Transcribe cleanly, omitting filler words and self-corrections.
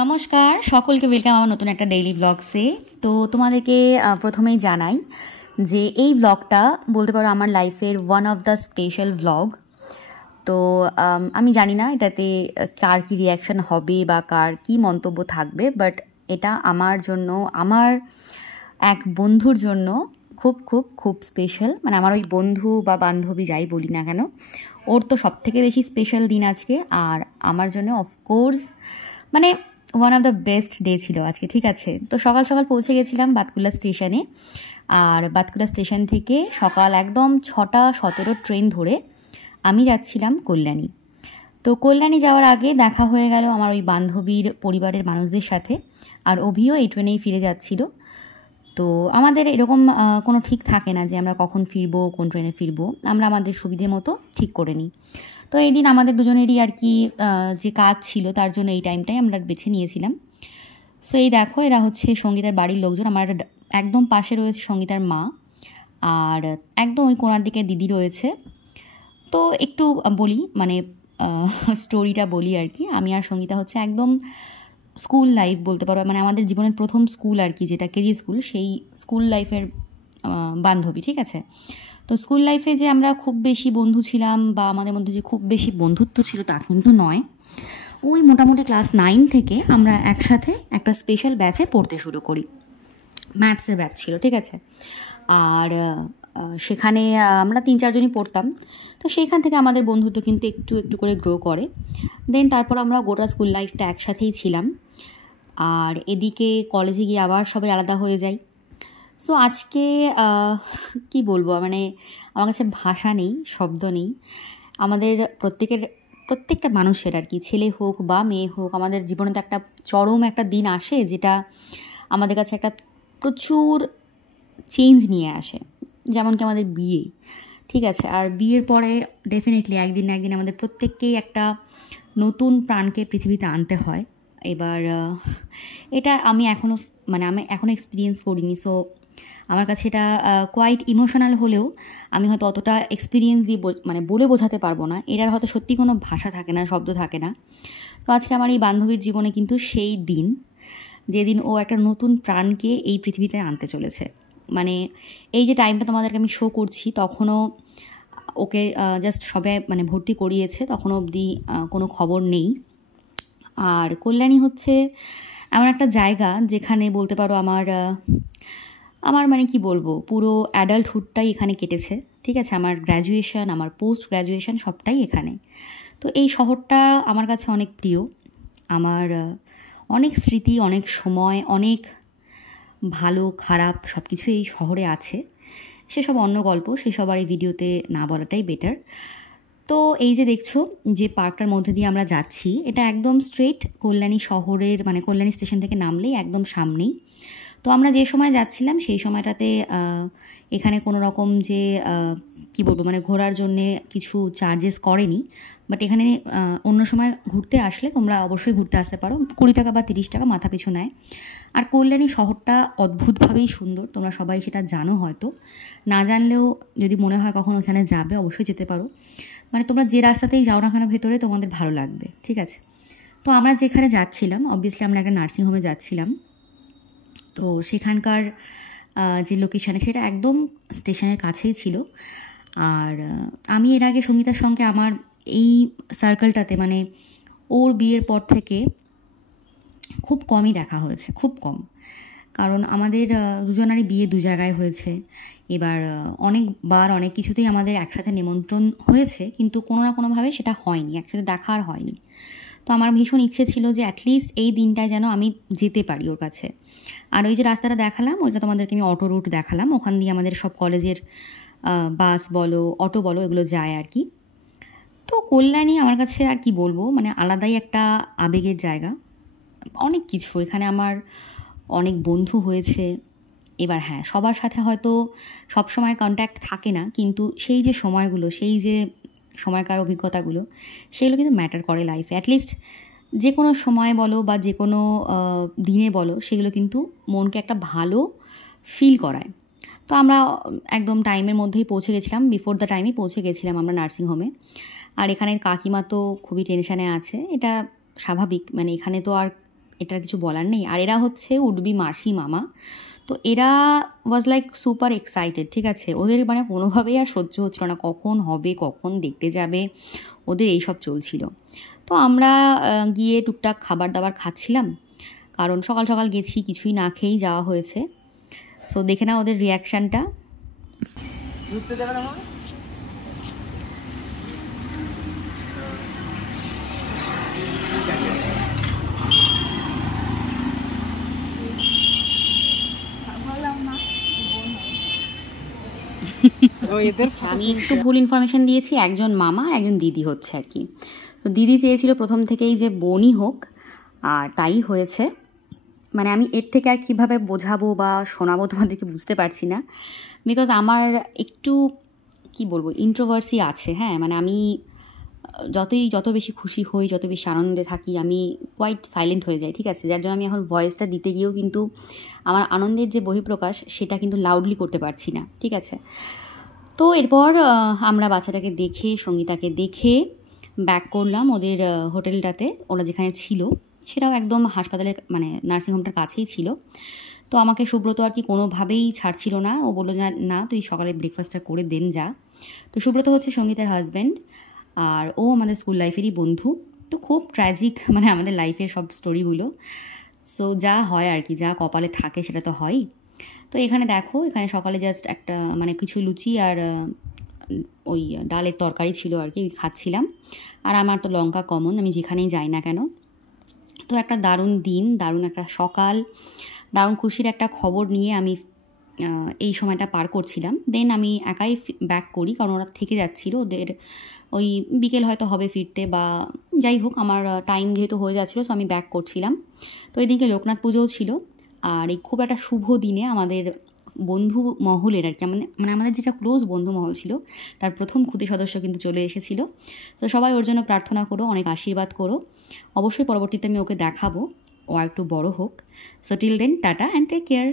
নমস্কার সকলকে ওয়েলকাম আমার নতুন একটা ডেইলি ব্লগসে। তো তোমাদেরকে প্রথমেই জানাই যে এই ব্লগটা বলতে পারো আমার লাইফের one of the special blog. তো আমি জানি না এটাতে কার কী রিয়াকশান হবে বা কার কী মন্তব্য থাকবে, বাট এটা আমার জন্য, আমার এক বন্ধুর জন্য খুব খুব খুব স্পেশাল। মানে আমার ওই বন্ধু বা বান্ধবী যাই বলি না কেন, ওর তো সবথেকে বেশি স্পেশাল দিন আজকে, আর আমার জন্য অফকোর্স মানে one of the best day ছিল আজকে। ঠিক আছে, তো সকাল সকাল পৌঁছে গেছিলাম বাতকুলা স্টেশনে, আর বাতকুলা স্টেশন থেকে সকাল একদম 6:17 ট্রেন ধরে আমি যাচ্ছিলাম কল্যাণী। তো কল্যাণী যাওয়ার আগে দেখা হয়ে গেল আমার ওই বান্ধবীর পরিবারের মানুষদের সাথে, আর অভিও এই ট্রেনেই ফিরে যাচ্ছিল। তো আমাদের এরকম কোনো ঠিক থাকে না যে আমরা কখন ফিরবো, কোন ট্রেনে ফিরবো, আমরা আমাদের সুবিধে মতো ঠিক করে নিই। তো এই দিন আমাদের দুজনেরই আর কি যে কাজ ছিল তার জন্য এই টাইমটাই আমরা বেছে নিয়েছিলাম। সো এই দেখো, এরা হচ্ছে সঙ্গীতার বাড়ির লোকজন। আমার একদম পাশে রয়েছে সঙ্গীতার মা, আর একদম ওই কোণার দিকে দিদি রয়েছে। তো একটু বলি, মানে স্টোরিটা বলি আর কি। আমি আর সঙ্গীতা হচ্ছে একদম স্কুল লাইফ বলতে পারো, মানে আমাদের জীবনের প্রথম স্কুল আর কি, যেটা কেজি স্কুল, সেই স্কুল লাইফের বান্ধবী। ঠিক আছে, তো স্কুল লাইফে যে আমরা খুব বেশি বন্ধু ছিলাম বা আমাদের মধ্যে যে খুব বেশি বন্ধুত্ব ছিল তা কিন্তু নয়। ওই মোটামুটি ক্লাস 9 থেকে আমরা একসাথে একটা স্পেশাল ব্যাচে পড়তে শুরু করি, ম্যাথসের ব্যাচ ছিল। ঠিক আছে, আর সেখানে আমরা 3-4 জনই পড়তাম। তো সেইখান থেকে আমাদের বন্ধুত্ব কিন্তু একটু একটু করে গ্রো করে। দেন তারপর আমরা গোটা স্কুল লাইফটা একসাথেই ছিলাম, আর এদিকে কলেজে গিয়ে আবার সবাই আলাদা হয়ে যাই। সো আজকে কি বলবো, মানে আমার কাছে ভাষা নেই, শব্দ নেই। আমাদের প্রত্যেকটা মানুষের আর কি, ছেলে হোক বা মেয়ে হোক, আমাদের জীবনে তো একটা চরম একটা দিন আসে যেটা আমাদের কাছে একটা প্রচুর চেঞ্জ নিয়ে আসে, যেমন কি আমাদের বিয়ে। ঠিক আছে, আর বিয়ের পরে ডেফিনেটলি একদিন না একদিন আমাদের প্রত্যেককেই একটা নতুন প্রাণকে পৃথিবীতে আনতে হয়। এবার এটা আমি এখনও এক্সপিরিয়েন্স করিনি। সো আমার কাছে এটা কোয়াইট ইমোশনাল হলেও আমি হয়তো অতটা এক্সপিরিয়েন্স দিয়ে বলে বোঝাতে পারবো না। এটার হয়তো সত্যি কোনো ভাষা থাকে না, শব্দ থাকে না। তো আজকে আমার এই বান্ধবীর জীবনে কিন্তু সেই দিন, যেদিন ও একটা নতুন প্রাণকে এই পৃথিবীতে আনতে চলেছে। মানে এই যে টাইমটা তোমাদেরকে আমি শো করছি, তখনও ওকে জাস্ট সবে ভর্তি করিয়েছে, তখনও অবধি কোনো খবর নেই। আর কল্যাণী হচ্ছে এমন একটা জায়গা যেখানে বলতে পারো আমার কি বলবো, পুরো অ্যাডাল্টহুডটাই এখানে কেটেছে। ঠিক আছে, আমার গ্র্যাজুয়েশন, আমার পোস্ট গ্র্যাজুয়েশন সবটাই এখানে। তো এই শহরটা আমার কাছে অনেক প্রিয়। আমার অনেক স্মৃতি, অনেক সময়, অনেক ভালো খারাপ সব কিছু এই শহরে আছে। সেসব অন্য গল্প, সেসব আর এই ভিডিওতে না বলাটাই বেটার। তো এই যে দেখছো যে পার্কটার মধ্যে দিয়ে আমরা যাচ্ছি, এটা একদম স্ট্রেট কল্যাণী শহরের, কল্যাণী স্টেশন থেকে নামলেই একদম সামনেই। তো আমরা যে সময় যাচ্ছিলাম সেই সময়টাতে এখানে কোনো রকম যে কি বলবো, ঘোরার জন্যে কিছু চার্জেস করেনি। বাট এখানে অন্য সময় ঘুরতে আসলে তোমরা অবশ্যই ঘুরতে আসতে পারো, 20 টাকা বা 30 টাকা মাথা পিছু নেয়। আর কল্যাণী শহরটা অদ্ভুতভাবেই সুন্দর, তোমরা সবাই সেটা জানো হয়তো, না জানলেও যদি মনে হয় কখন ওখানে যাবে অবশ্যই যেতে পারো। তোমরা যে রাস্তাতেই যাও না কেন ভেতরে তোমাদের ভালো লাগবে। ঠিক আছে, তো আমরা যেখানে যাচ্ছিলাম, অবভিয়াসলি আমরা একটা নার্সিংহোমে যাচ্ছিলাম। তো সেখানকার যে লোকেশানে, সেটা একদম স্টেশনের কাছেই ছিল। আর আমি এর আগে সঙ্গীতার সঙ্গে আমার এই সার্কেলটাতে, ওর বিয়ের পর থেকে খুব কমই দেখা হয়েছে, খুব কম। কারণ আমাদের দুজনারই বিয়ে দু জায়গায় হয়েছে। এবার অনেকবার অনেক কিছুতেই আমাদের একসাথে নিমন্ত্রণ হয়েছে, কিন্তু কোনো না কোনোভাবে সেটা হয়নি, একসাথে দেখা আর হয়নি। তো আমার ভীষণ ইচ্ছে ছিল যে অ্যাটলিস্ট এই দিনটায় যেন আমি যেতে পারি ওর কাছে। আর ওই যে রাস্তাটা দেখালাম, ওইটা তোমাদেরকে আমি অটো রুট দেখালাম, ওখান দিয়ে আমাদের সব কলেজের বাস বলো, অটো বলো, এগুলো যায় আর কি। তো কল্যাণী আমার কাছে আর কি বলবো, আলাদাই একটা আবেগের জায়গা। অনেক কিছু এখানে আমার অনেক বন্ধু হয়েছে। এবার হ্যাঁ, সবার সাথে হয়তো সব সময় কন্ট্যাক্ট থাকে না, কিন্তু সেই যে সময়গুলো, সেই যে সময়কার অভিজ্ঞতাগুলো, সেগুলো কিন্তু ম্যাটার করে লাইফে। অ্যাটলিস্ট যে কোনো সময় বলো বা যে কোনো দিনে বলো, সেগুলো কিন্তু মনকে একটা ভালো ফিল করায়। তো আমরা একদম টাইমের মধ্যেই পৌঁছে গেছিলাম, বিফোর দ্য টাইমই পৌঁছে গেছিলাম আমরা নার্সিংহোমে। আর এখানে কাকিমা তো খুবই টেনশানে আছে, এটা স্বাভাবিক। এখানে তো আর এটার কিছু বলার নেই। আর এরা হচ্ছে উডবি মাসি মামা, তো এরা ওয়াজ লাইক সুপার এক্সাইটেড, ঠিক আছে। ওদের মানে কোনোভাবেই আর সহ্য হচ্ছিল না, কখন হবে, কখন দেখতে যাবে, ওদের এইসব চলছিল। তো আমরা গিয়ে টুকটাক খাবার দাবার খাচ্ছিলাম, কারণ সকাল সকাল গেছি, কিছুই না খেয়েই যাওয়া হয়েছে। সো দেখে না ওদের রিয়াকশানটা। আমি একটু ভুল ইনফরমেশন দিয়েছি, একজন মামা আর একজন দিদি হচ্ছে আর কি। তো দিদি চেয়েছিল প্রথম থেকেই যে বোনই হোক, আর তাই হয়েছে। মানে আমি এর থেকে আর কীভাবে বোঝাবো বা শোনাবো তোমাদেরকে বুঝতে পারছি না, বিকজ আমার একটু কি বলবো ইন্ট্রোভার্সি আছে। হ্যাঁ, মানে আমি যত বেশি খুশি হই, যত বেশি আনন্দে থাকি, আমি কোয়াইট সাইলেন্ট হয়ে যাই, ঠিক আছে। যার জন্য আমি এখন ভয়েসটা দিতে গিয়েও কিন্তু আমার আনন্দের যে বহিঃপ্রকাশ সেটা কিন্তু লাউডলি করতে পারছি না, ঠিক আছে। তো এরপর আমরা বাচ্চাটাকে দেখে, সঙ্গীতাকে দেখে ব্যাক করলাম ওদের হোটেলটাতে। ওরা যেখানে ছিল সেটাও একদম হাসপাতালের মানে নার্সিংহোমটার কাছেই ছিল। তো আমাকে সুব্রত আর কি কোনোভাবেই ছাড়ছিল না, ও বললো না তুই সকালে ব্রেকফাস্টটা করে দেন যা। তো সুব্রত হচ্ছে সঙ্গীতার হাজব্যান্ড, আর ও আমাদের স্কুল লাইফেরই বন্ধু। তো খুব ট্র্যাজিক মানে আমাদের লাইফের সব স্টোরিগুলো। সো যা হয় আর কি, যা কপালে থাকে সেটা তো হয়ই। তো এখানে দেখো, এখানে সকালে জাস্ট একটা মানে কিছু লুচি আর ওই ডালের তরকারি ছিল আর কি, খাচ্ছিলাম। আর আমার তো লঙ্কা কমন, আমি যেখানেই যাই না কেন। তো একটা দারুণ দিন, দারুণ একটা সকাল, দারুণ খুশির একটা খবর নিয়ে আমি এই সময়টা পার করছিলাম। দেন আমি একাই ব্যাক করি, কারণ ওরা থেকে যাচ্ছিলো, ওদের ওই বিকেল হয়তো হবে ফিরতে, বা যাই হোক আমার টাইম যেহেতু হয়ে যাচ্ছিলো, সো আমি ব্যাক করছিলাম। তো এদিকে লোকনাথ পুজোও ছিল, আর এই খুব একটা শুভ দিনে আমাদের বন্ধু মহলের আর কি, মানে আমাদের যেটা ক্লোজ বন্ধু মহল ছিল তার প্রথম খুদে সদস্য কিন্তু চলে এসেছিল। তো সবাই ওর জন্য প্রার্থনা করো, অনেক আশীর্বাদ করো। অবশ্যই পরবর্তীতে আমি ওকে দেখাবো, ও আর একটু বড়ো হোক। So till then, tata and take care.